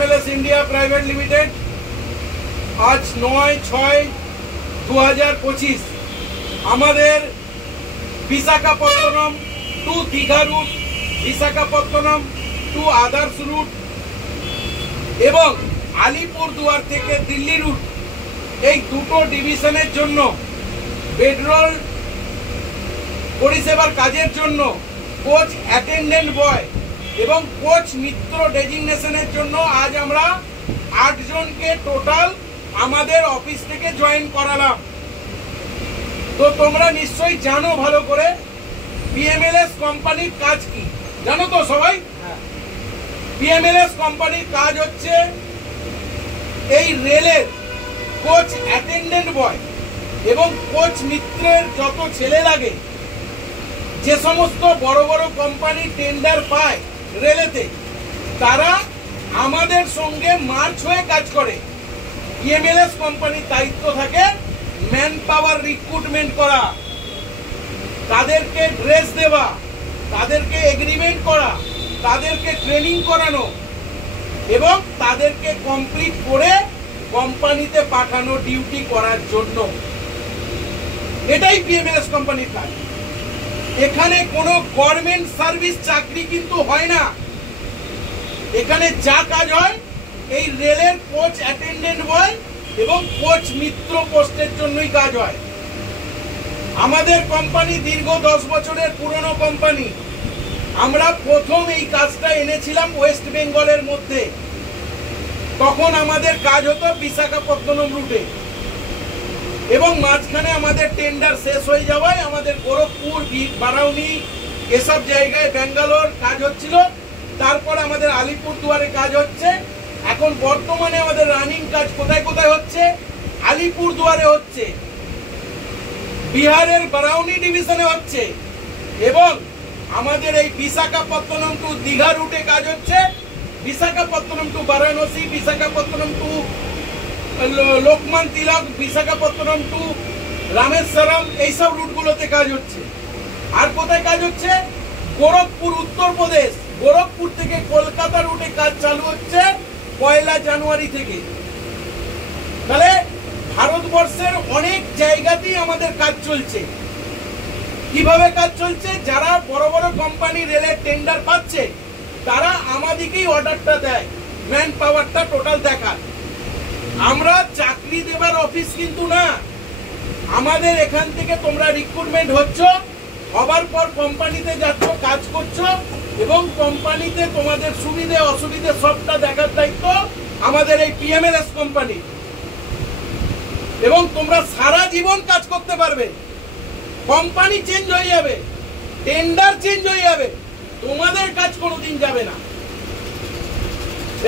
PMLS India private limited আজ 9/6/2025 আমাদের Visakhapatnam to Digha route, Visakhapatnam to others route এবং আলিপুরদুয়ার থেকে দিল্লি রুট, এই দুটো ডিভিশনের জন্য বেডরোল পরিষেবার কাজের জন্য কোচ অ্যাটেন্ডেন্ট বয় এবং কোচ মিত্র ডেজিগনেশনের জন্য আজ আমরা 8 জনকে টোটাল আমাদের অফিস থেকে জয়েন করালাম। তো তোমরা নিশ্চয়ই জানো ভালো করে পিএমএলএস কোম্পানির কাজ কি, জানো তো সবাই? পিএমএলএস কোম্পানির কাজ হচ্ছে এই রেলের কোচ অ্যাটেন্ডেন্ট বয় এবং কোচ মিত্রের যত ছেলে লাগে, যে সমস্ত বড় বড় কোম্পানি টেন্ডার পায় রেলেতে, তারা আমাদের সঙ্গে মার্চ হয়ে কাজ করে। পিএমএলএস কোম্পানির দায়িত্ব থাকে ম্যান পাওয়ার রিক্রুটমেন্ট করা, তাদেরকে ড্রেস দেওয়া, তাদেরকে এগ্রিমেন্ট করা, তাদেরকে ট্রেনিং করানো এবং তাদেরকে কমপ্লিট করে কোম্পানিতে পাঠানো ডিউটি করার জন্য। এটাই পিএমএলএস কোম্পানির কাজ। এখানে কোনো গভর্নমেন্ট সার্ভিস চাকরি কিন্তু হয় না। এখানে যা কাজ হয় এই রেলের কোচ অ্যাটেন্ডেন্ট বয় এবং কোচ মিত্র পোস্টের জন্যই কাজ হয়। আমাদের কোম্পানি দীর্ঘ 10 বছরের পুরনো কোম্পানি। আমরা প্রথম এই কাজটা এনেছিলাম ওয়েস্ট বেঙ্গলের মধ্যে। তখন আমাদের কাজ হতো বিশাখাপত্তনম রুটে এবং মাঝখানে আমাদের টেন্ডার শেষ হয়ে যাওয়ায় আমাদের গোরখপুর, বারাউনি এসব জায়গায় ব্যাঙ্গালোর কাজ হচ্ছিল। তারপর আমাদের আলিপুরদুয়ারে কাজ হচ্ছে। এখন বর্তমানে আমাদের রানিং কাজ কোথায় কোথায় হচ্ছে? আলিপুরদুয়ারে হচ্ছে, বিহারের বারাউনি ডিভিশনে হচ্ছে এবং আমাদের এই বিশাখাপত্তনম টু দীঘা রুটে কাজ হচ্ছে। বিশাখাপত্তনম টু বারাণসী, বিশাখাপত্তনম টু লোকমান তিলক, বিশাখাপত্তনম টু রামেশ্বরম, এইসব রুটগুলোতে কাজ হচ্ছে। আর কোথায় কাজ হচ্ছে? গোরখপুর, উত্তরপ্রদেশ। গোরখপুর থেকে কলকাতা রুটে কাজ চালু হচ্ছে 1 জানুয়ারি থেকে। তাহলে ভারতবর্ষের অনেক জায়গাতেই আমাদের কাজ চলছে। কিভাবে কাজ চলছে? যারা বড় বড় কোম্পানি রেলের টেন্ডার পাচ্ছে, তারা আমাদেরকেই অর্ডারটা দেয়, ম্যান পাওয়ারটা টোটাল দেখার। আমরা চাকরি দেবার অফিস কিন্তু না। আমাদের এখান থেকে তোমরা রিক্রুটমেন্ট হচ্ছ, হবার পর কোম্পানিতে যাচ্ছ, কাজ করছো এবং কোম্পানিতে তোমাদের সুবিধে অসুবিধে সবটা দেখার দায়িত্ব আমাদের এই পিএমএলএস কোম্পানি। এবং তোমরা সারা জীবন কাজ করতে পারবে। কোম্পানি চেঞ্জ হয়ে যাবে, টেন্ডার চেঞ্জ হয়ে যাবে, তোমাদের কাজ কোনোদিন যাবে না।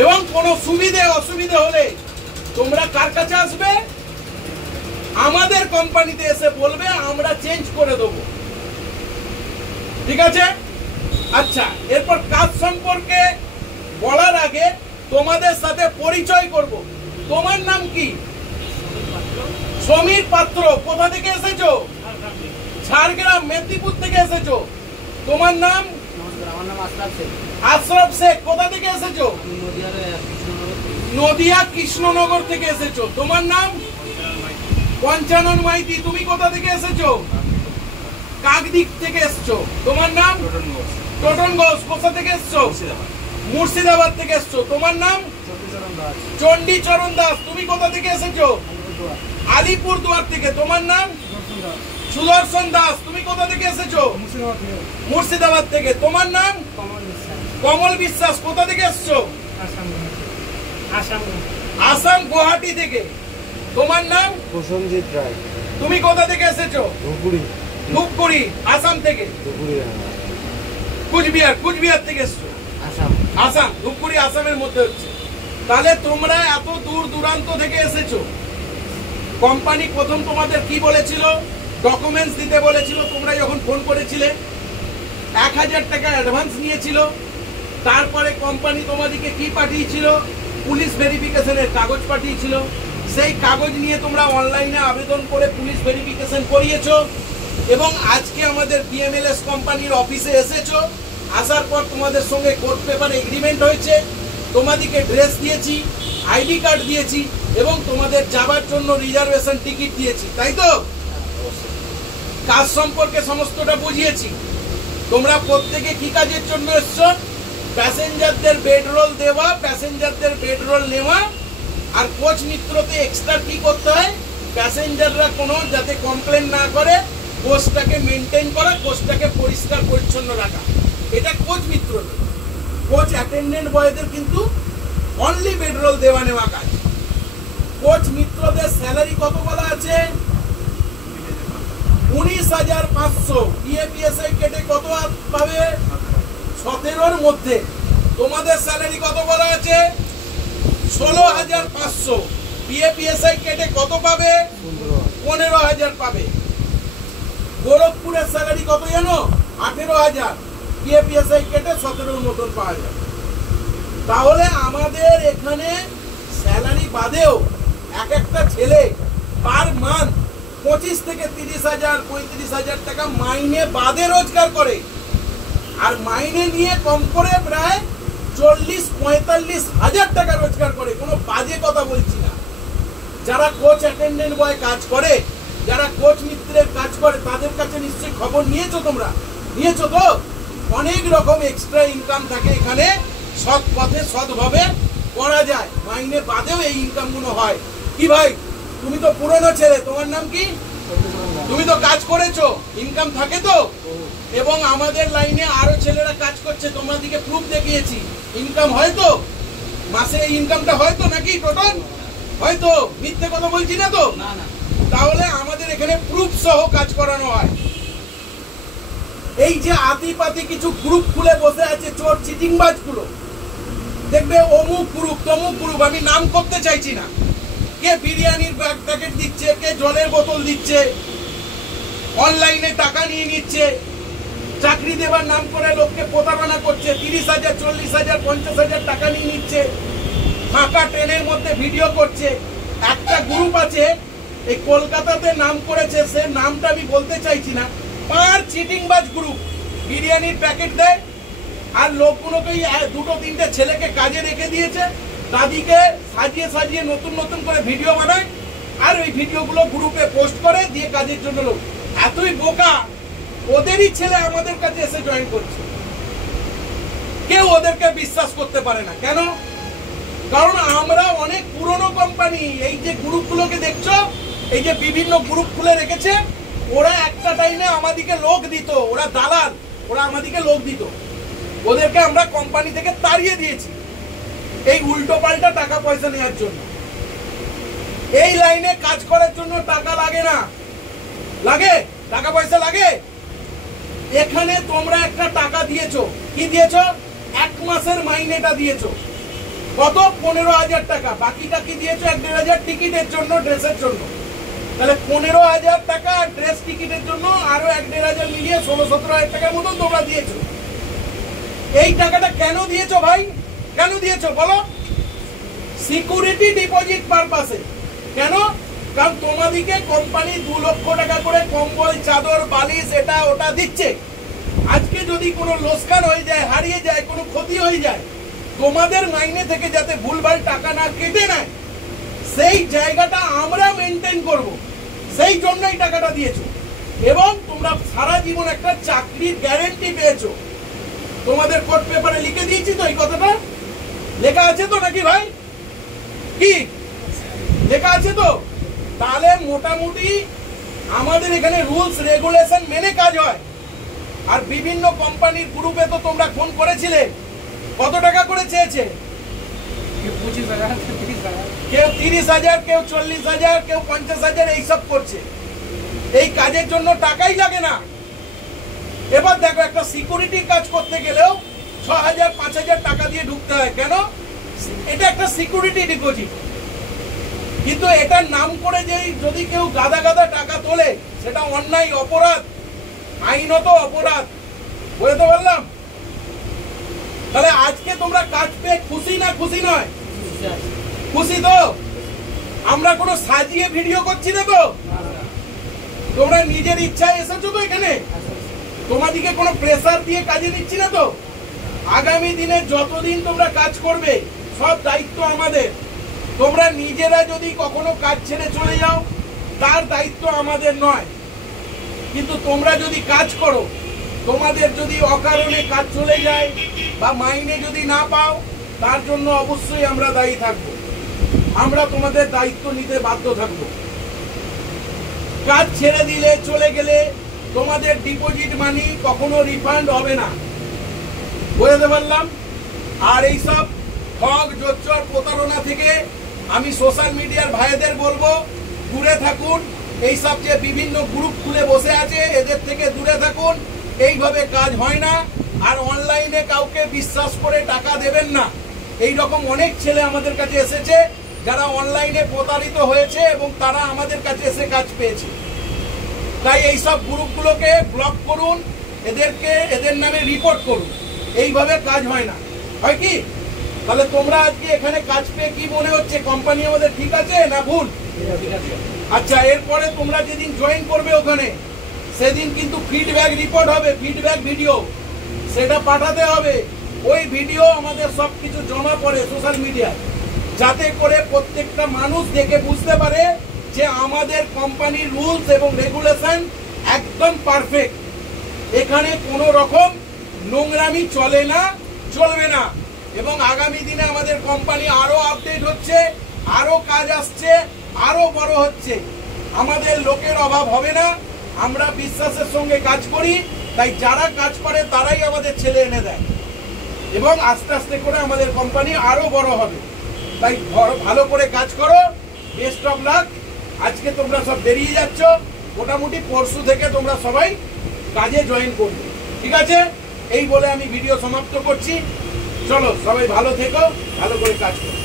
এবং কোনো সুবিধে অসুবিধে হলে তোমরা কার কাছে আসবে? আমাদের কোম্পানিতে এসে বলবে, আমরা চেঞ্জ করে দেবো। ঠিক আছে? আচ্ছা, এরপর কাজ সম্পর্কে বলার আগে তোমাদের সাথে পরিচয় করব। তোমার নাম কি? সমীর পাত্র। কোথা থেকে এসেছো? ঝাড়গ্রাম, মেদিনীপুর থেকে এসেছো। তোমার নাম? আমার নাম আশরাফ শেখ। আশরাফ শেখ। কোথা থেকে এসেছো? নদিয়া কৃষ্ণনগর থেকে এসেছো। তোমার নাম? পঞ্চানন মাইতি। তুমি কোথা থেকে এসেছো? কাকদ্বীপ থেকে এসেছো। তোমার নাম? টোটন ঘোষ। কোথা থেকে এসেছো? মুর্শিদাবাদ থেকে এসেছো। তোমার নাম? চণ্ডীচরণ দাস। তুমি কোথা থেকে এসেছো? আলিপুরদুয়ার থেকে। তোমার নাম? সুদর্শন দাস। তুমি কোথা থেকে এসেছো? মুর্শিদাবাদ থেকে। তোমার নাম? কমল বিশ্বাস। কোথা থেকে এসেছো? আসাম, গুয়াহাটি থেকে। তোমার নাম? প্রসেনজিৎ রায়। তুমি কোথা থেকে এসেছো? ধূপগুড়ি, আসাম থেকে। কুচবিহার থেকে এসছো। আসাম, ধূপগুড়ি আসামের মধ্যে হচ্ছে। তাহলে তোমরা এত দূর দূরান্ত থেকে এসেছো। কোম্পানি প্রথম তোমাদের কি বলেছিল? ডকুমেন্টস দিতে বলেছিল। তোমরা যখন ফোন করেছিলে 1000 টাকা অ্যাডভান্স নিয়েছিল। তারপরে কোম্পানি তোমাদেরকে কি পাঠিয়েছিল? পুলিশ ভেরিফিকেশনের কাগজ পাঠিয়েছিল। সেই কাগজ নিয়ে তোমরা অনলাইনে আবেদন করে পুলিশ ভেরিফিকেশন করিয়েছো এবং আজকে আমাদের পিএমএলএস কোম্পানির অফিসে এসেছো। আসার পর তোমাদের সঙ্গে কোর্ট পেপার এগ্রিমেন্ট হয়েছে তোমাদেরকে ড্রেস দিয়েছি, আইডি কার্ড দিয়েছি এবং তোমাদের যাবার জন্য রিজার্ভেশন টিকিট দিয়েছি, তাই তো? কাজ সম্পর্কে সমস্তটা বুঝিয়েছি। তোমরা প্রত্যেকে কি কাজের জন্য এসছো? প্যাসেঞ্জারদের বেডরোল দেওয়া, প্যাসেঞ্জারদের বেডরোল নেওয়া, আর কোচ মিত্রতে এক্সট্রা কি করতে হয়, প্যাসেঞ্জাররা কোনো যাতে কমপ্লেন না করে কোচটাকে মেনটেন করা, কোচটাকে পরিষ্কার পরিচ্ছন্ন রাখা, এটা কোচ মিত্রদের। কোচ অ্যাটেন্ডেন্ট বয়দের কিন্তু অনলি বেডরোল দেওয়া নেওয়া কাজ। কোচ মিত্রদের স্যালারি কত বলা আছে? 19,500। পিএপিএসআই কেটে কত পাবে? 17-র মধ্যে। তোমাদের স্যালারি কত বলা আছে? 16,500। পিএপিএসআই কেটে কত পাবে? 15,000 পাবে। গোরখপুরের স্যালারি কত জানো? 18,000। পিএপিএসআই কেটে 17-র মতন পাওয়া যাবে। তাহলে আমাদের এখানে স্যালারি বাদেও এক একটা ছেলে পার মান্থ 25 থেকে 30,000 35,000 টাকা মাইনে বাদে রোজগার করে। আর মাইনে নিয়ে কম করে প্রায় 40-45,000 টাকা রোজগার করে। কোনো বাজে কথা বলছি না। যারা কোচ অ্যাটেন্ডেন্ট বয় কাজ করে, যারা কোচ মিত্রের কাজ করে, তাদের কাছে নিশ্চয়ই খবর নিয়েছো তোমরা? নিয়েছো তো? অনেক রকম এক্সট্রা ইনকাম থাকে এখানে, সৎ পথে সৎভাবে করা যায়, মাইনে বাদেও এই ইনকামগুলো হয়। কি ভাই, তুমি তো পুরনো ছেলে, তোমার নাম কি? তুমি তো কাজ করেছো, ইনকাম থাকে তো? এবং আমাদের লাইনে আরো ছেলেরা কাজ করছে, তোমাদেরকে প্রুফ দেখিয়েছি, ইনকাম হয় তো? মাসে এই ইনকামটা হয় তো নাকি টোটাল? হয়তো, মিথ্যে কথা বলছি না তো? তাহলে আমাদের এখানে প্রুফ সহ কাজ করানো হয়। এই যে আতিপাতি কিছু গ্রুপ খুলে বসে আছে চোর চিটিংবাজ গুলো, দেখবে অমুক গ্রুপ তমুক গ্রুপ, আমি নাম করতে চাইছি না, কে বিরিয়ানির প্যাকেট দিচ্ছে, কে জলের বোতল দিচ্ছে, অনলাইনে টাকা নিয়ে নিচ্ছে, চাকরি দেবার নাম করে লোককে প্রতারণা করছে, 30,000 40,000 50,000 টাকা নিয়ে নিচ্ছে, ফাঁকা ট্রেনের মধ্যে ভিডিও করছে। একটা গ্রুপ আছে এই কলকাতাতে নাম করেছে, সে নামটা আমি বলতে চাইছি না, 5 চিটিংবাজ গ্রুপ। বিরিয়ানির প্যাকেট দেয় আর লোকগুলোকে 2-3টে ছেলেকে কাজে রেখে দিয়েছে, তাদেরকে সাজিয়ে সাজিয়ে নতুন নতুন করে ভিডিও বানায় আর ওই ভিডিওগুলো গ্রুপে পোস্ট করে দিয়ে কাজের জন্য লোক। এতই বোকা, ওদেরই ছেলে আমাদের কাছে এসে জয়েন করছে। কেউ ওদেরকে বিশ্বাস করতে পারে না। কেন? কারণ আমরা অনেক পুরনো কোম্পানি। এই যে গ্রুপগুলোকে দেখছো, এই যে বিভিন্ন গ্রুপ খুলে রেখেছে, ওরা একটা টাইমে আমাদেরকে লোক দিত, ওরা দালাল, ওরা আমাদেরকে লোক দিত, ওদেরকে আমরা কোম্পানি থেকে তাড়িয়ে দিয়েছি এই উল্টো পাল্টা টাকা পয়সা নেওয়ার জন্য। এই লাইনে কাজ করার জন্য টাকা লাগে না, লাগে? টাকা পয়সা লাগে? এখানে তোমরা একটা টাকা দিয়েছো, কি দিয়েছো? 1 মাসের মাইনেটা দিয়েছো, কত? 15,000 টাকা। বাকিটা কি দিয়েছো? 1-1.5 টিকিটের জন্য, ড্রেসের জন্য। তাহলে 15,000 টাকা ড্রেস টিকিটের জন্য আরো 1-1.5 মিলিয়ে 16-17,000 টাকার মতন তোমরা দিয়েছো। এই টাকাটা কেন দিয়েছো ভাই? কেন দিয়েছো বলো? সিকিউরিটি ডিপোজিট পারপাসে। কেন? কারণ তোমাদেরকে কোম্পানি 2 লক্ষ টাকা করে কম্বল, চাদর, বালিশ, এটা ওটা দিচ্ছে। আজকে যদি কোনো লোকসান হয়ে যায়, হারিয়ে যায়, কোনো ক্ষতি হয়ে যায়, তোমাদের মাইনে থেকে যাতে ভুলভাল টাকা না কেটে নেয়, সেই জায়গাটা আমরা মেনটেন করব, সেই জন্যই টাকাটা দিয়েছো। এবং তোমরা সারা জীবন একটা চাকরির গ্যারেন্টি পেয়েছো। তোমাদের কোর্ট পেপারে লিখে দিয়েছি তো, এই কথাটা লেখা আছে তো নাকি ভাই? কি লেখা আছে তো? তাহলে মোটামুটি আমাদের এখানে রুলস রেগুলেশন মেনে কাজ হয়। আর বিভিন্ন কোম্পানির গ্রুপে তো তোমরা ফোন করেছিলে, কত টাকা করে চেয়েছে? কেউ 30,000, কেউ 40,000, কেউ 50,000, এইসব করছে। এই কাজের জন্য টাকাই লাগে না। এবার দেখো, একটা সিকিউরিটির কাজ করতে গেলেও 6,000-5,000 টাকা দিয়ে ঢুকতে হয়। কেন? এটা একটা সিকিউরিটি ডিপোজিট। কিন্তু এটার নাম করে যে যদি কেউ গাদা গাদা টাকা তোলে, সেটা অন্যায়, অপরাধ, আইনত অপরাধ। বলতে পারলাম? তাহলে আজকে তোমরা কাজ পেয়ে খুশি না খুশি নয়? খুশি তো? আমরা কোনো সাজিয়ে ভিডিও করছি না তো? তোমরা নিজের ইচ্ছায় এসেছো তো এখানে? তোমাদেরকে কোনো প্রেসার দিয়ে কাজে নিচ্ছি না তো? আগামী দিনে যতদিন তোমরা কাজ করবে, সব দায়িত্ব আমাদের। তোমরা নিজেরা যদি কখনো কাজ ছেড়ে চলে যাও তার দায়িত্ব আমাদের নয়, কিন্তু তোমরা যদি কাজ করো, তোমাদের যদি অকারণে কাজ চলে যায় বা মাইনে যদি না পাও, তার জন্য অবশ্যই আমরা দায়ী থাকব। আমরা তোমাদের দায়িত্ব নিতে বাধ্য থাকব। কাজ ছেড়ে দিলে, চলে গেলে তোমাদের ডিপোজিট মানি কখনো রিফান্ড হবে না, বুঝতে পারলাম। আর এইসব ঠগ জোচ্চর প্রতারণা থেকে আমি সোশ্যাল মিডিয়ার ভাইদের বলবো দূরে থাকুন। এইসব যে বিভিন্ন গ্রুপ খুলে বসে আছে এদের থেকে দূরে থাকুন। এইভাবে কাজ হয় না। আর অনলাইনে কাউকে বিশ্বাস করে টাকা দেবেন না। এই রকম অনেক ছেলে আমাদের কাছে এসেছে যারা অনলাইনে প্রতারিত হয়েছে এবং তারা আমাদের কাছে এসে কাজ পেয়েছে। তাই এইসব গ্রুপগুলোকে ব্লক করুন, এদের নামে রিপোর্ট করুন। এইভাবে কাজ হয় না, হয় কি? তাহলে তোমরা আজকে এখানে কাজ পেয়ে কি মনে হচ্ছে, কোম্পানি আমাদের ঠিক আছে না ভুল? আচ্ছা, এরপরে তোমরা যেদিন জয়েন করবে ওখানে, সেদিন কিন্তু ফিডব্যাক রিপোর্ট হবে, ফিডব্যাক ভিডিও, সেটা পাঠাতে হবে। ওই ভিডিও আমাদের সবকিছু জমা পড়ে সোশ্যাল মিডিয়ায়, যাতে করে প্রত্যেকটা মানুষ দেখে বুঝতে পারে যে আমাদের কোম্পানির রুলস এবং রেগুলেশন একদম পারফেক্ট। এখানে কোনো রকম নোংরামি চলে না, চলবে না। এবং আগামী দিনে আমাদের কোম্পানি আরো আপডেট হচ্ছে, আরো কাজ আসছে, আরো বড় হচ্ছে। আমাদের লোকের অভাব হবে না। আমরা বিশ্বাসের সঙ্গে কাজ করি, তাই যারা কাজ করে তারাই আমাদের ছেলে এনে দেয় এবং আস্তে আস্তে করে আমাদের কোম্পানি আরো বড় হবে। তাই ভালো করে কাজ করো। Best of luck. আজকে তোমরা সব বেরিয়ে যাচ্ছ, মোটামুটি পরশু থেকে তোমরা সবাই কাজে জয়েন করবে, ঠিক আছে? এই বলে আমি ভিডিও সমাপ্ত করছি। চলো, সবাই ভালো থেকো, ভালো করে কাজ করো।